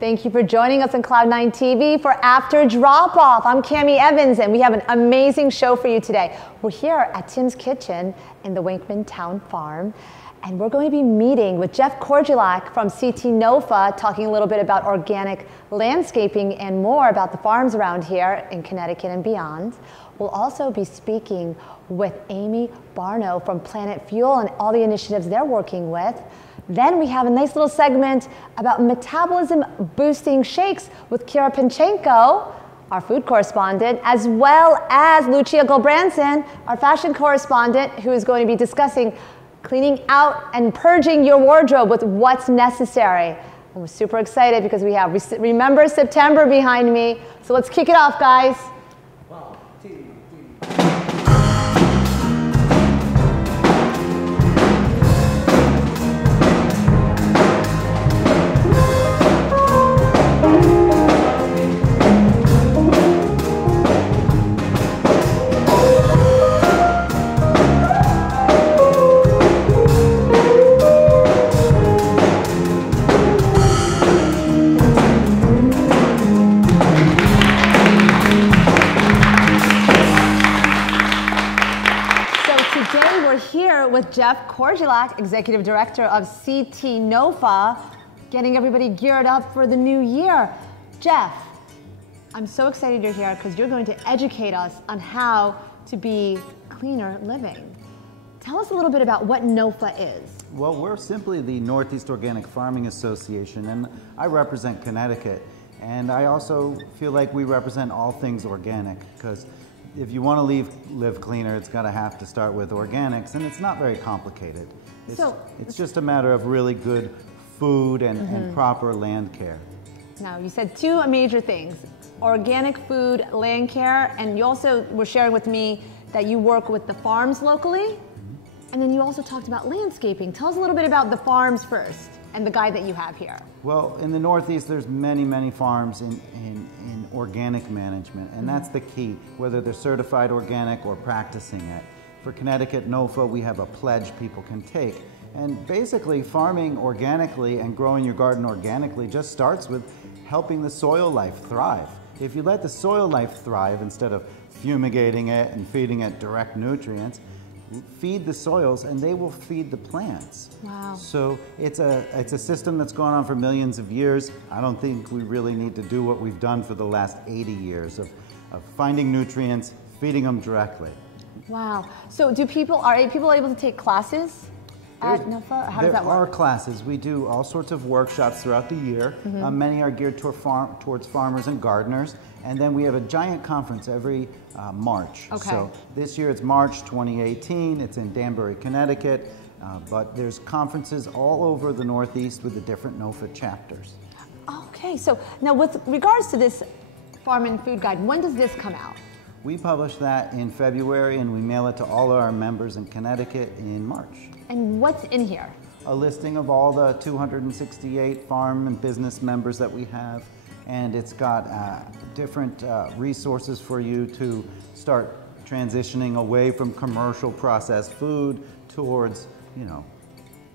Thank you for joining us on Cloud9 TV for After Drop Off. I'm Cami Evans, and we have an amazing show for you today. We're here at Tim's Kitchen in the Wakeman Town Farm, and we're going to be meeting with Jeff Cordulack from CTNOFA, talking a little bit about organic landscaping and more about the farms around here in Connecticut and beyond. We'll also be speaking with Amy Barnouw from Planet Fuel and all the initiatives they're working with. Then we have a nice little segment about metabolism-boosting shakes with Kira Pantschenko, our food correspondent, as well as Lucia Gulbransen, our fashion correspondent, who is going to be discussing cleaning out and purging your wardrobe with what's necessary. And we're super excited because we have Remember September behind me. So let's kick it off, guys. With Jeff Cordulack, Executive Director of CTNOFA, getting everybody geared up for the new year. Jeff, I'm so excited you're here because you're going to educate us on how to be cleaner living. Tell us a little bit about what NOFA is. Well, we're simply the Northeast Organic Farming Association, and I represent Connecticut. And I also feel like we represent all things organic, because if you want to live cleaner, it's got to have to start with organics, and it's not very complicated. It's just a matter of really good food and proper land care. Now, you said two major things: organic food, land care, and you also were sharing with me that you work with the farms locally, and then you also talked about landscaping. Tell us a little bit about the farms first and the guide that you have here. Well, in the Northeast, there's many farms in organic management, and that's the key, whether they're certified organic or practicing it. For Connecticut NOFA, we have a pledge people can take. And basically, farming organically and growing your garden organically just starts with helping the soil life thrive. If you let the soil life thrive instead of fumigating it and feeding it direct nutrients, feed the soils and they will feed the plants. Wow. So it's a system that's gone on for millions of years. I don't think we really need to do what we've done for the last 80 years of finding nutrients, feeding them directly. Wow. So are people able to take classes at NOFA? How does that work? There are classes. We do all sorts of workshops throughout the year. Many are geared towards farmers and gardeners. And then we have a giant conference every March. Okay. So this year it's March 2018. It's in Danbury, Connecticut. But there's conferences all over the Northeast with the different NOFA chapters. Okay, so now with regards to this Farm and Food Guide, when does this come out? We publish that in February, and we mail it to all of our members in Connecticut in March. And what's in here? A listing of all the 268 farm and business members that we have. And it's got different resources for you to start transitioning away from commercial processed food towards,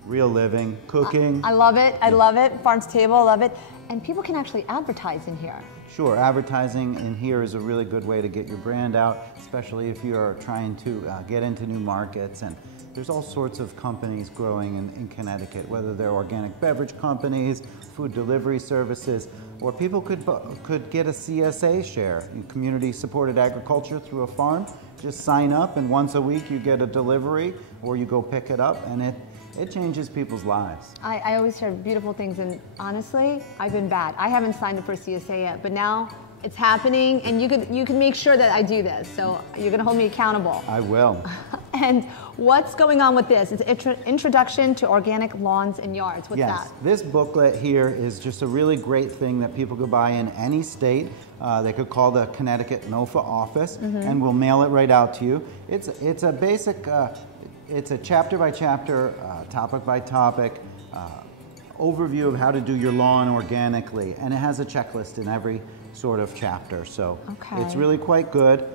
real living, cooking. I love it. I love it. Farm's Table, I love it. And people can actually advertise in here. Sure, advertising in here is a really good way to get your brand out, especially if you are trying to get into new markets. And there's all sorts of companies growing in Connecticut, whether they're organic beverage companies, food delivery services, or people could get a CSA share, community supported agriculture, through a farm. Just sign up, and once a week you get a delivery, or you go pick it up, and it changes people's lives. I always hear beautiful things, and honestly, I've been bad. I haven't signed up for CSA yet, but now it's happening, and you can make sure that I do this. So you're going to hold me accountable. I will. And what's going on with this? It's Introduction to Organic Lawns and Yards. What's that? This booklet here is just a really great thing that people could buy in any state. They could call the Connecticut NOFA office, and we'll mail it right out to you. It's a basic, it's a chapter by chapter, topic by topic overview of how to do your lawn organically, and it has a checklist in every sort of chapter, so it's really quite good.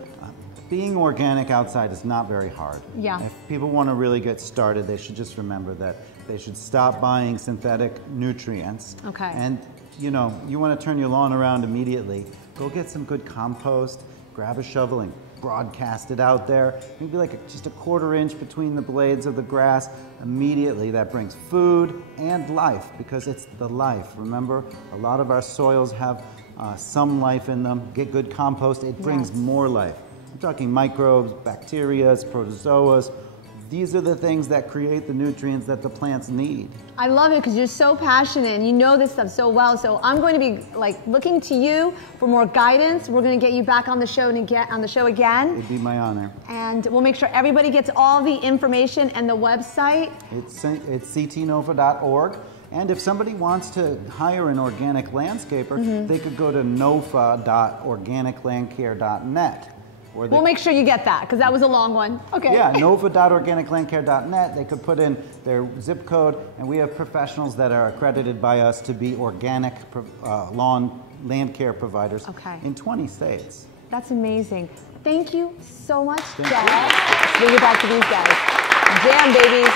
Being organic outside is not very hard. Yeah. If people want to really get started, they should just remember that they should stop buying synthetic nutrients and you know, you want to turn your lawn around immediately, go get some good compost, grab a shovel and broadcast it out there. Maybe like just a 1/4 inch between the blades of the grass. Immediately that brings food and life, because it's the life. Remember, a lot of our soils have some life in them. Get good compost, it brings more life. I'm talking microbes, bacteria, protozoas. These are the things that create the nutrients that the plants need. I love it because you're so passionate and you know this stuff so well. So I'm going to be like looking to you for more guidance. We're going to get you back on the show and get on the show again. It'd be my honor. And we'll make sure everybody gets all the information and the website. It's CTNOFA.org. And if somebody wants to hire an organic landscaper, they could go to NOFA.organiclandcare.net. We'll make sure you get that, because that was a long one. Okay. Yeah, NOFA.organiclandcare.net. They could put in their zip code, and we have professionals that are accredited by us to be organic lawn land care providers in 20 states. That's amazing. Thank you so much, Thank Jeff. you. Bring it back to these guys. Jam, baby.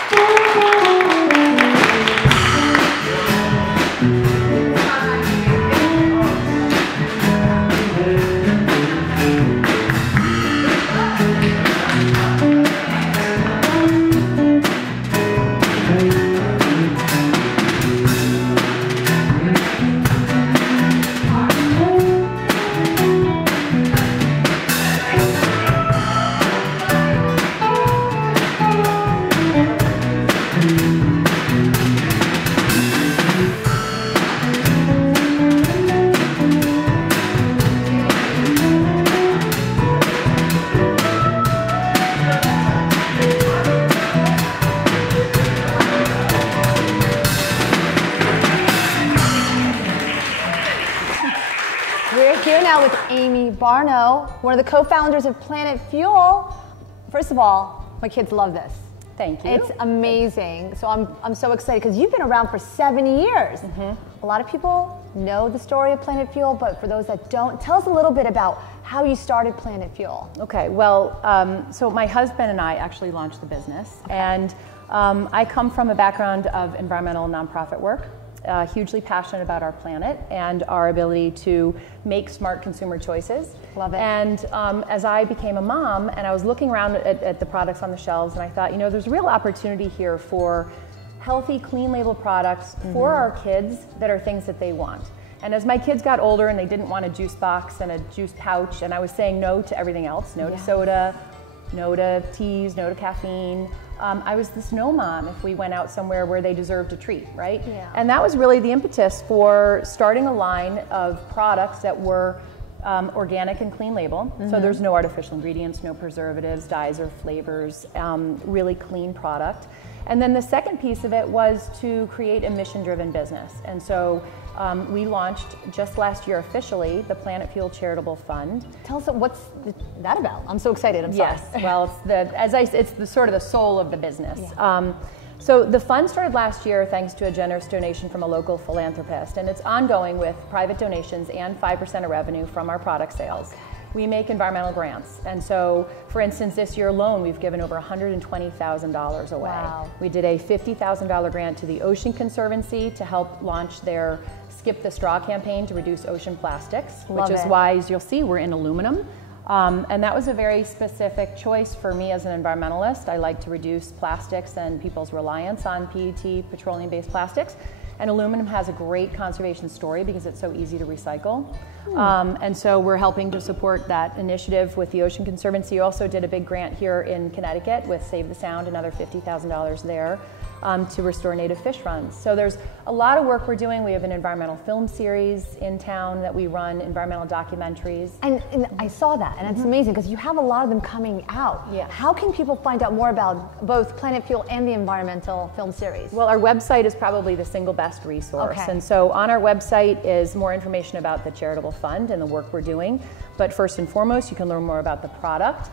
With Amy Barnouw, one of the co-founders of Planet Fuel. First of all, my kids love this. Thank you. It's amazing. So I'm so excited because you've been around for 70 years. A lot of people know the story of Planet Fuel, but for those that don't, tell us a little bit about how you started Planet Fuel. Okay, well, so my husband and I actually launched the business, and I come from a background of environmental nonprofit work. Hugely passionate about our planet and our ability to make smart consumer choices. Love it. And as I became a mom and I was looking around at the products on the shelves, and I thought, you know, there's a real opportunity here for healthy, clean label products for our kids that are things that they want. And as my kids got older and they didn't want a juice box and a juice pouch, and I was saying no to everything else, no to soda, no to teas, no to caffeine. I was this no mom if we went out somewhere where they deserved a treat, right? Yeah. And that was really the impetus for starting a line of products that were organic and clean label. So there's no artificial ingredients, no preservatives, dyes or flavors, really clean product. And then the second piece of it was to create a mission-driven business. And so we launched just last year officially the Planet Fuel Charitable Fund. Tell us what's that about. I'm so excited. I'm sorry. Yes, well, it's the sort of the soul of the business. Yeah. So the fund started last year thanks to a generous donation from a local philanthropist, and it's ongoing with private donations and 5% of revenue from our product sales. We make environmental grants, and so, for instance, this year alone, we've given over $120,000 away. Wow. We did a $50,000 grant to the Ocean Conservancy to help launch their Skip the Straw campaign to reduce ocean plastics, which is why, as you'll see, we're in aluminum. And that was a very specific choice for me as an environmentalist. I like to reduce plastics and people's reliance on PET, petroleum-based plastics. And aluminum has a great conservation story because it's so easy to recycle. And so we're helping to support that initiative with the Ocean Conservancy. We also did a big grant here in Connecticut with Save the Sound, another $50,000 there. To restore native fish runs. So there's a lot of work we're doing. We have an environmental film series in town that we run, environmental documentaries. And I saw that, and it's amazing because you have a lot of them coming out. Yeah. How can people find out more about both Planet Fuel and the environmental film series? Well, our website is probably the single best resource. Okay. And so on our website is more information about the charitable fund and the work we're doing. But first and foremost, you can learn more about the product.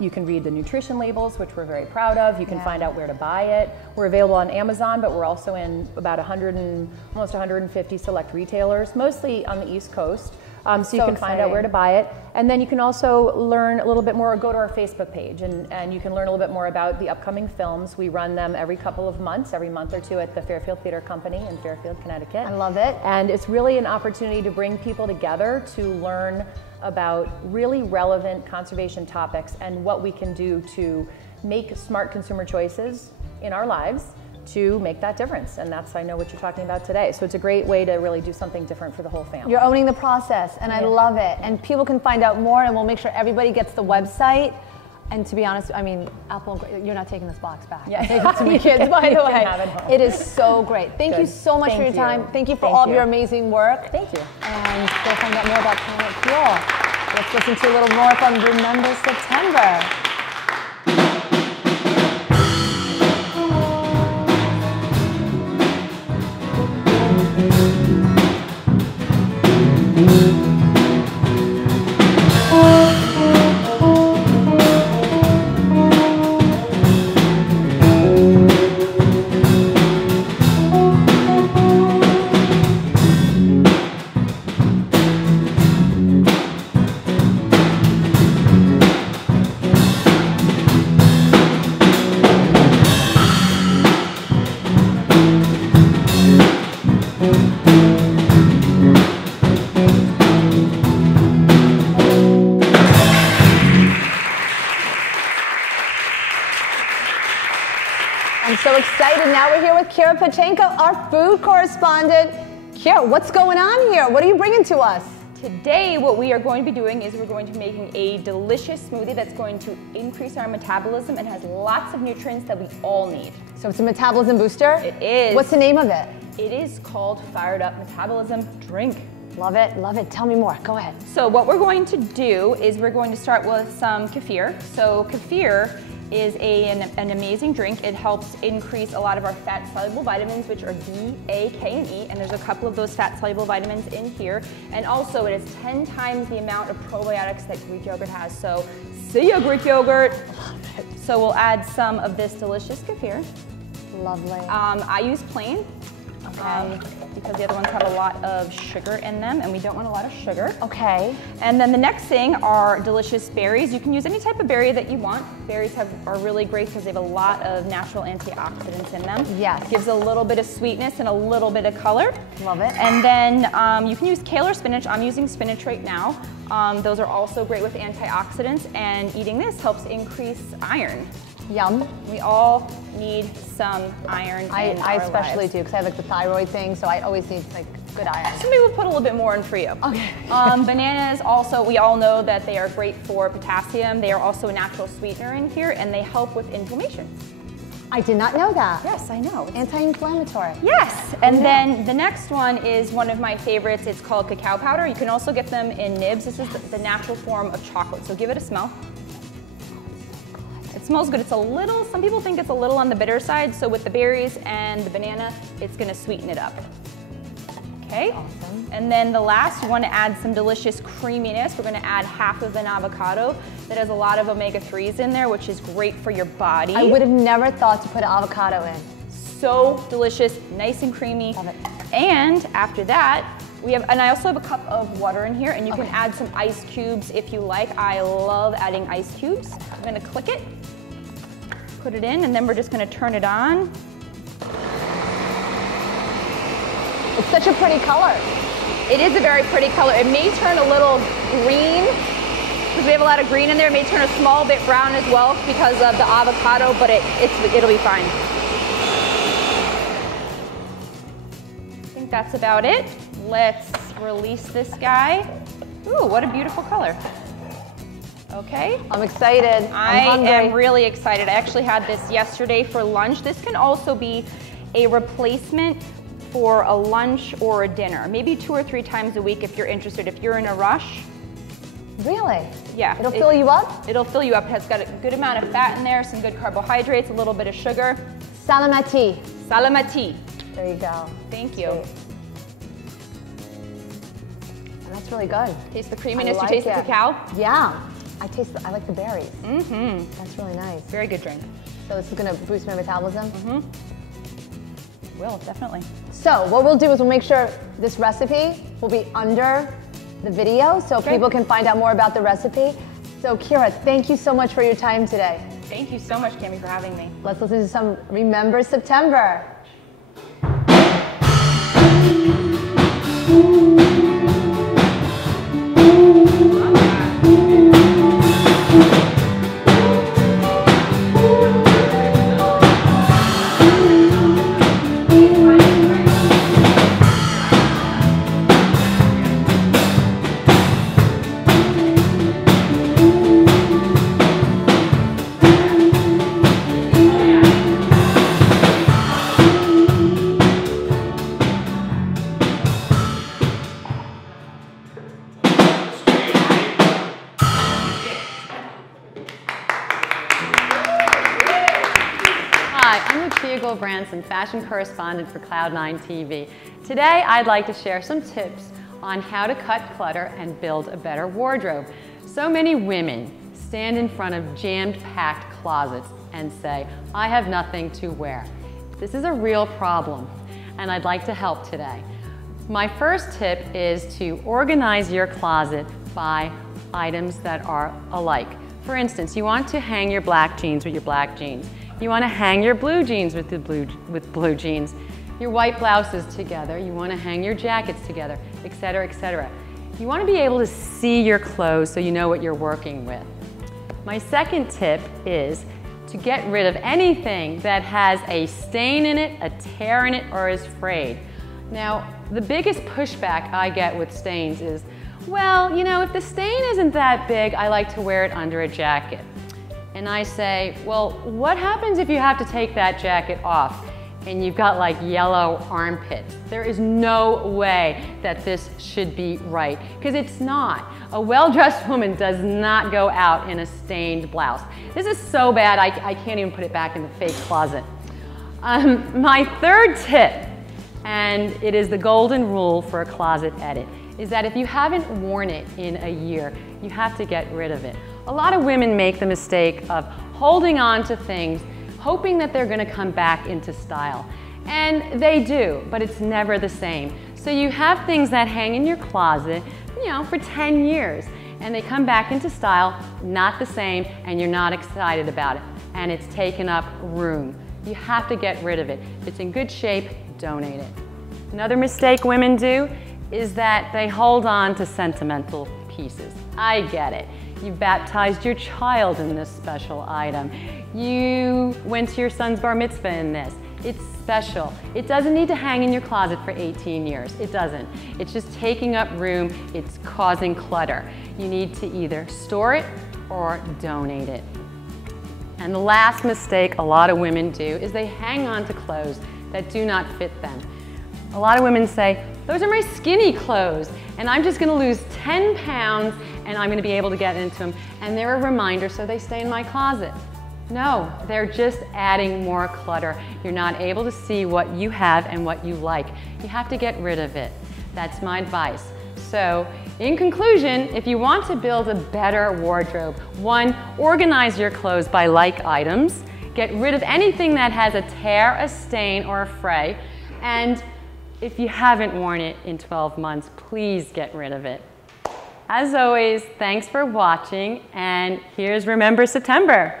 You can read the nutrition labels, which we're very proud of. You can find out where to buy it. We're available on Amazon, but we're also in about almost 150 select retailers, mostly on the East Coast. So you can find out where to buy it. And then you can also learn a little bit more, go to our Facebook page, and you can learn a little bit more about the upcoming films. We run them every couple of months, every month or two at the Fairfield Theater Company in Fairfield, Connecticut. I love it. And it's really an opportunity to bring people together to learn about really relevant conservation topics and what we can do to make smart consumer choices in our lives to make that difference. And that's, I know, what you're talking about today. So it's a great way to really do something different for the whole family. You're owning the process, and I love it. And people can find out more, and we'll make sure everybody gets the website. And to be honest, I mean, Apple, you're not taking this box back. Yeah. Take it to my kids, by the way. It is so great. Thank you so much for your time. Thank you for all of your amazing work. Thank you. And go find out more about Planet Fuel. Let's listen to a little more from Remember September. So excited. Now we're here with Kira Pantschenko, our food correspondent. Kira, what's going on here? What are you bringing to us? Today, what we are going to be doing is we're going to be making a delicious smoothie that's going to increase our metabolism and has lots of nutrients that we all need. So it's a metabolism booster? It is. What's the name of it? It is called Fired Up Metabolism Drink. Love it, love it. Tell me more. Go ahead. So what we're going to do is we're going to start with some kefir. So kefir is an amazing drink. It helps increase a lot of our fat-soluble vitamins, which are D, A, K, and E, and there's a couple of those fat-soluble vitamins in here. And also, it is 10 times the amount of probiotics that Greek yogurt has. So, see ya, Greek yogurt. So we'll add some of this delicious kefir. Lovely. I use plain. Because the other ones have a lot of sugar in them, and we don't want a lot of sugar. Okay. And then the next thing are delicious berries. You can use any type of berry that you want. Berries are really great because they have a lot of natural antioxidants in them. Yes. Gives a little bit of sweetness and a little bit of color. Love it. And then you can use kale or spinach. I'm using spinach right now. Those are also great with antioxidants, and eating this helps increase iron. Yum. We all need some iron in our I especially lives. do, because I have like the thyroid thing, so I always need like good iron. So maybe we'll put a little bit more in for you. Okay. Bananas also, we all know that they are great for potassium. They are also a natural sweetener in here, and they help with inflammation. I did not know that. Yes, I know. Anti-inflammatory. Yes, and then the next one is one of my favorites. It's called Cacao Powder. You can also get them in nibs. This is the natural form of chocolate, so give it a smell. It smells good. It's a little, some people think it's a little on the bitter side, so with the berries and the banana, it's gonna sweeten it up. Okay? Awesome. And then the last one to add some delicious creaminess, we're gonna add half of an avocado that has a lot of omega-3s in there, which is great for your body. I would have never thought to put avocado in. So delicious, nice and creamy. Love it. And after that, and I also have a cup of water in here, and you can add some ice cubes if you like. I love adding ice cubes. I'm gonna click it, put it in, and then we're just gonna turn it on. It's such a pretty color. It is a very pretty color. It may turn a little green, because we have a lot of green in there. It may turn a small bit brown as well because of the avocado, but it'll be fine. I think that's about it. Let's release this guy. Ooh, what a beautiful color. Okay. I'm excited. I am really excited. I actually had this yesterday for lunch. This can also be a replacement for a lunch or a dinner, maybe 2 or 3 times a week if you're interested. If you're in a rush. Really? Yeah. It'll fill you up? It'll fill you up. It has got a good amount of fat in there, some good carbohydrates, a little bit of sugar. Salamati. Salamati. There you go. Thank you. That's really good. Taste the creaminess. You taste the cacao? Yeah. I like the berries. Mm-hmm. That's really nice. Very good drink. So this is gonna boost my metabolism? Mm-hmm. Will, definitely. So what we'll do is we'll make sure this recipe will be under the video so people can find out more about the recipe. So Kira, thank you so much for your time today. Thank you so much, Cami, for having me. Let's listen to some Remember September. I'm Lucia Gulbransen, Fashion Correspondent for Cloud9 TV. Today I'd like to share some tips on how to cut clutter and build a better wardrobe. So many women stand in front of jammed-packed closets and say, I have nothing to wear. This is a real problem, and I'd like to help today. My first tip is to organize your closet by items that are alike. For instance, you want to hang your black jeans with your black jeans. You want to hang your blue jeans with blue jeans, your white blouses together. You want to hang your jackets together, etc., etc. You want to be able to see your clothes so you know what you're working with. My second tip is to get rid of anything that has a stain in it, a tear in it, or is frayed. Now, the biggest pushback I get with stains is, well, you know, if the stain isn't that big, I like to wear it under a jacket. And I say, well, what happens if you have to take that jacket off and you've got like yellow armpits? There is no way that this should be right, because it's not. A well-dressed woman does not go out in a stained blouse. This is so bad, I can't even put it back in the fake closet. My third tip, and it is the golden rule for a closet edit, is that if you haven't worn it in a year, you have to get rid of it. A lot of women make the mistake of holding on to things, hoping that they're going to come back into style. And they do, but it's never the same. So you have things that hang in your closet, you know, for 10 years, and they come back into style, not the same, and you're not excited about it, and it's taken up room. You have to get rid of it. If it's in good shape, donate it. Another mistake women do is that they hold on to sentimental pieces. I get it. You baptized your child in this special item. You went to your son's bar mitzvah in this. It's special. It doesn't need to hang in your closet for 18 years. It doesn't. It's just taking up room. It's causing clutter. You need to either store it or donate it. And the last mistake a lot of women do is they hang on to clothes that do not fit them. A lot of women say, those are my skinny clothes, and I'm just gonna lose 10 pounds and I'm gonna be able to get into them, and they're a reminder so they stay in my closet. No, they're just adding more clutter. You're not able to see what you have and what you like. You have to get rid of it. That's my advice. So, in conclusion, if you want to build a better wardrobe, 1, organize your clothes by like items, get rid of anything that has a tear, a stain, or a fray, and if you haven't worn it in 12 months, please get rid of it. As always, thanks for watching, and here's Remember September.